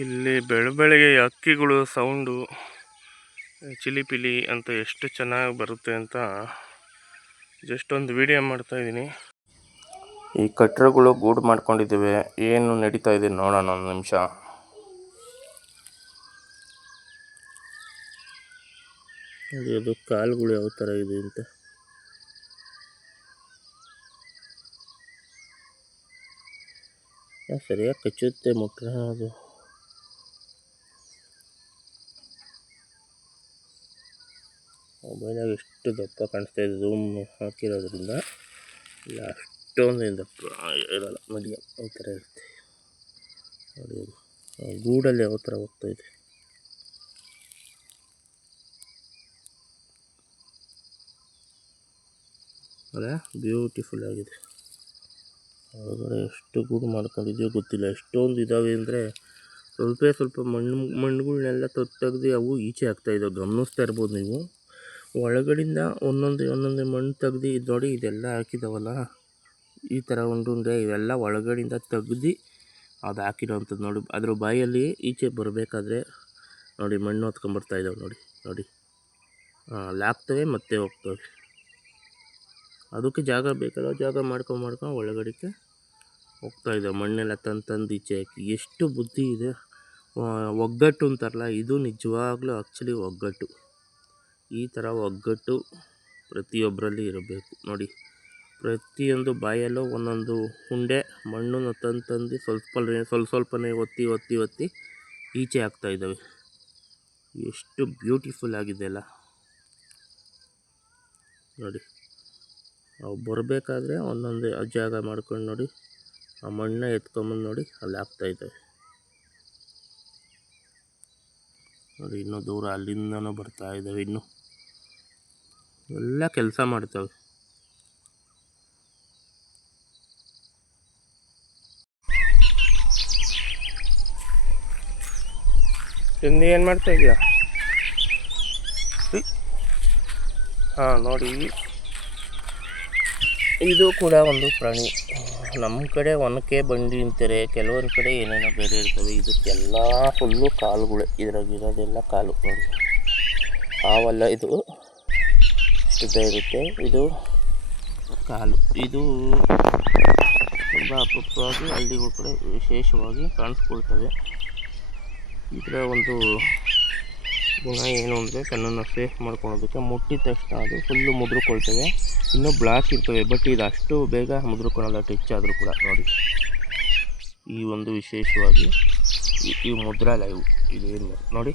ಇಲ್ಲಿ ಬೆಳಬೆಳಗ್ಗೆ ಹಕ್ಕಿಗಳು ಸೌಂಡು ಚಿಲಿಪಿಲಿ ಅಂತ ಎಷ್ಟು ಚೆನ್ನಾಗಿ ಬರುತ್ತೆ ಅಂತ ಜಸ್ಟ್ ಒಂದು ವಿಡಿಯೋ ಮಾಡ್ತಾಯಿದ್ದೀನಿ. ಈ ಕಟ್ರೆಗಳು ಗೂಡು ಮಾಡ್ಕೊಂಡಿದ್ದೇವೆ. ಏನು ನಡೀತಾ ಇದೆ ನೋಡೋಣ ಒಂದು ನಿಮಿಷ. ನೋಡಿ ಅದು ಕಾಲುಗಳು ಯಾವ ಥರ ಇದೆ ಅಂತ. ಸರಿಯಾಗಿ ಕಚ್ಚುತ್ತೆ ಮುಟ್ರೆ ಅದು. ಮೊಬೈಲಾಗ ಎಷ್ಟು ದಪ್ಪ ಕಾಣಿಸ್ತಾ ಇದೆ ಝೂಮ್ ಹಾಕಿರೋದ್ರಿಂದ. ಇಲ್ಲ ಅಷ್ಟೊಂದು ದಪ್ಪ ಇರಲ್ಲ, ಮೀಡಿಯಮ್ ಈ ಥರ ಇರುತ್ತೆ. ನೋಡಿ ಗೂಡಲ್ಲಿ ಯಾವ ಥರ ಹೋಗ್ತಾ ಇದೆ. ಅಲ್ಲ ಬ್ಯೂಟಿಫುಲ್ ಆಗಿದೆ. ಹೊರಗಡೆ ಎಷ್ಟು ಗೂಡು ಮಾಡ್ಕೊಂಡಿದೆಯೋ ಗೊತ್ತಿಲ್ಲ. ಎಷ್ಟೊಂದು ಇದ್ದಾವೆ ಅಂದರೆ ಸ್ವಲ್ಪ ಮಣ್ಣುಗಳನ್ನೆಲ್ಲ ತೆಗ್ದು ಅವು ಈಚೆ ಆಗ್ತಾಯಿದ್ದಾವೆ. ಗಮನಿಸ್ತಾ ಇರ್ಬೋದು ನೀವು. ಒಳಗಡೆಯಿಂದ ಒಂದೊಂದೇ ಮಣ್ಣು ತೆಗ್ದು ಇದು ನೋಡಿ, ಇದೆಲ್ಲ ಹಾಕಿದಾವಲ್ಲ ಈ ಥರ ಉಂಡೆ ಇವೆಲ್ಲ ಒಳಗಡೆಯಿಂದ ತೆಗ್ದು ಅದು ಹಾಕಿರೋವಂಥದ್ದು. ನೋಡಿ ಅದ್ರ ಬಾಯಲ್ಲಿ ಈಚೆ ಬರಬೇಕಾದ್ರೆ ನೋಡಿ ಮಣ್ಣು ಹೊತ್ಕೊಂಬರ್ತಾ ಇದ್ದಾವೆ. ನೋಡಿ ಲಾಗ್ತವೆ ಮತ್ತೆ ಹೋಗ್ತವೆ. ಅದಕ್ಕೆ ಜಾಗ ಬೇಕಲ್ಲ, ಜಾಗ ಮಾಡ್ಕೊಂಡು ಒಳಗಡೆಗೆ ಹೋಗ್ತಾ ಇದ್ದಾವೆ. ಮಣ್ಣೆಲ್ಲ ತಂದು ಈಚೆ ಹಾಕಿ. ಎಷ್ಟು ಬುದ್ಧಿ ಇದೆ. ಒಗ್ಗಟ್ಟು ಅಂತಾರಲ್ಲ, ಇದು ನಿಜವಾಗ್ಲೂ ಆ್ಯಕ್ಚುಲಿ ಒಗ್ಗಟ್ಟು. ಈ ಥರ ಒಗ್ಗಟ್ಟು ಪ್ರತಿಯೊಬ್ಬರಲ್ಲಿ ಇರಬೇಕು. ನೋಡಿ ಪ್ರತಿಯೊಂದು ಬಾಯಲ್ಲೂ ಒಂದೊಂದು ಉಂಡೆ ಮಣ್ಣನ್ನು ತಂದು ಸ್ವಲ್ಪನೇ ಒತ್ತಿ ಈಚೆ ಹಾಕ್ತಾ ಇದ್ದಾವೆ. ಎಷ್ಟು ಬ್ಯೂಟಿಫುಲ್ ಆಗಿದೆ ಅಲ್ಲ. ನೋಡಿ ಅವು ಬರಬೇಕಾದ್ರೆ ಒಂದೊಂದೇ ಜಾಗ ಮಾಡ್ಕೊಂಡು ನೋಡಿ ಆ ಮಣ್ಣನ್ನ ಎತ್ಕೊಂಬಂದು ನೋಡಿ ಅಲ್ಲಿ ಹಾಕ್ತಾ ಇದ್ದಾವೆ. ನೋಡಿ ಇನ್ನೂ ದೂರ ಅಲ್ಲಿಂದನೂ ಬರ್ತಾ ಇದ್ದಾವೆ. ಇನ್ನೂ ಎಲ್ಲ ಕೆಲಸ ಮಾಡ್ತವೆ. ಏನು ಮಾಡ್ತಾ ಇದೆಯಾ? ಹಾಂ ನೋಡಿ, ಇದು ಕೂಡ ಒಂದು ಪ್ರಾಣಿ. ನಮ್ಮ ಕಡೆ ಒನಕೆ ಬಂಡಿ ಅಂತಾರೆ, ಕೆಲವೊಂದು ಕಡೆ ಏನೇನೋ ಬೇರೆ ಇರ್ತವೆ. ಇದಕ್ಕೆಲ್ಲ ಫುಲ್ಲು ಕಾಲುಗಳೇ, ಇದ್ರಾಗಿರೋದೆಲ್ಲ ಕಾಲು. ನೋಡಿ ಹಾವಲ್ಲ, ಇದು ಉದ್ದ ಇರುತ್ತೆ. ಇದು ಕಾಲು. ಇದು ತುಂಬ ಅಪರೂಪವಾಗಿ ಹಳ್ಳಿಗಳ ಕಡೆ ವಿಶೇಷವಾಗಿ ಕಾಣಿಸ್ಕೊಳ್ತವೆ. ಇದರ ಒಂದು ಗುಣ ಏನು ಅಂದರೆ ತನ್ನನ್ನು ಸೇಫ್ ಮಾಡ್ಕೊಳೋದಕ್ಕೆ ಮುಟ್ಟಿದ ತಕ್ಷಣ ಅದು ಫುಲ್ಲು ಮುದ್ರಕೊಳ್ತವೆ. ಇನ್ನೂ ಬ್ಲಾಕ್ ಇರ್ತವೆ, ಬಟ್ ಇದು ಅಷ್ಟು ಬೇಗ ಮುದ್ರಕೊಳ್ಳಲ್ಲ ಟಚ್ ಆದರೂ ಕೂಡ. ನೋಡಿ ಈ ಒಂದು ವಿಶೇಷವಾಗಿ ಇವು ಮುದ್ರಲ್ಲ. ಇದೇನು ನೋಡಿ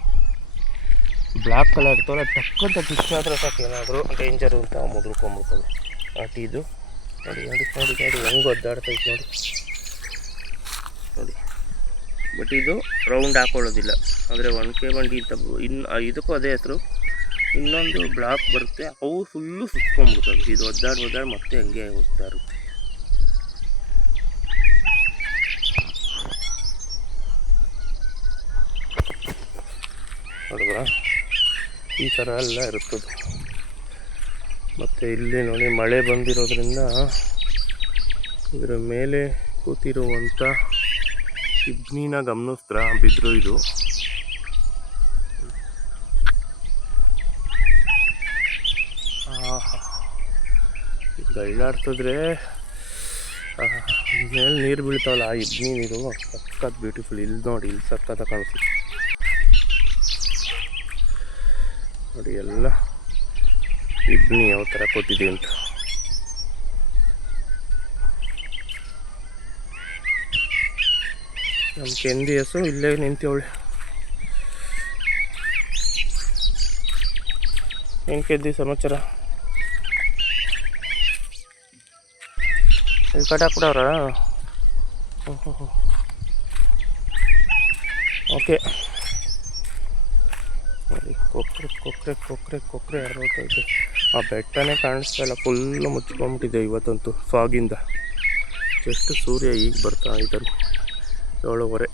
ಬ್ಲ್ಯಾಕ್ ಕಲರ್ ಇರ್ತವಲ್ಲ, ಟಕ್ಕಂತ ಟಚ್ ಆದರೆ ಸಾಕು ಏನಾದರೂ ಡೇಂಜರು ಅಂತ ಮುದ್ರಕೊಂಡ್ಬಿಡ್ತವೆ. ಬಟ್ ಇದು ನೋಡಿ ಹೆಂಗೆ ಒದ್ದಾಡ್ತೈತೆ ನೋಡಿ. ಬಟ್ ಇದು ರೌಂಡ್ ಹಾಕೊಳ್ಳೋದಿಲ್ಲ. ಅಂದರೆ ಒನಕೆ ಬಂಡಿ ಅಂತ ಇದಕ್ಕೂ ಅದೇ ಹೆಸರು. ಇನ್ನೊಂದು ಬ್ಲಾಕ್ ಬರುತ್ತೆ, ಅವು ಫುಲ್ಲು ಸುತ್ಕೊಂಡ್ಬಿಡ್ತವೆ. ಇದು ಒದ್ದಾಡಿ ಮತ್ತೆ ಹಂಗೆ ಹೋಗ್ತಾ ಇರುತ್ತೆ. ನೋಡಿದ್ರಾ, ಈ ಥರ ಎಲ್ಲ ಇರುತ್ತದೆ. ಮತ್ತು ಇಲ್ಲಿ ನೋಡಿ ಮಳೆ ಬಂದಿರೋದ್ರಿಂದ ಇದರ ಮೇಲೆ ಕೂತಿರುವಂಥ ಇಬ್ನಿನ ಗಮನಿಸ್ತ್ರ ಬಿದ್ರು. ಇದು ಗೈಲಾಡ್ತಿದ್ರೆ ಮೇಲೆ ನೀರು ಬೀಳ್ತಾವಲ್ಲ, ಆ ಇಬ್ನಿ ನೀರು ಸಖತ್ ಬ್ಯೂಟಿಫುಲ್. ಇಲ್ಲಿ ನೋಡಿ, ಇಲ್ಲಿ ಸಖತ್ ಕಾಣಿಸುತ್ತೆ ನೋಡಿ. ಎಲ್ಲ ಇಬ್ನಿ ಯಾವ ಥರ ಕೂತಿದೆ ಅಂತ. ನಮ್ಮ ಕೆಂದಿ ಹಸು ಇಲ್ಲೇ ನಿಂತವಳೆ. ಏನು ಕೆದ್ದಿ ಸಮಾಚಾರ? ಇಲ್ಲಿ ಕಟ ಕೊಡವ್ರ? ಓಕೆ. ನೋಡಿ ಕೊಕ್ರೆ ಅರವತ್ತೈದು. ಆ ಬೆಟ್ಟನೇ ಕಾಣಿಸ್ತಾ ಇಲ್ಲ, ಫುಲ್ಲು ಮುಚ್ಕೊಂಡ್ಬಿಟ್ಟಿದೆ ಇವತ್ತಂತೂ ಫಾಗಿಂದ. ಜಸ್ಟ್ ಸೂರ್ಯ ಈಗ ಬರ್ತಾ ಇದ್ದಾನೆ 7:30.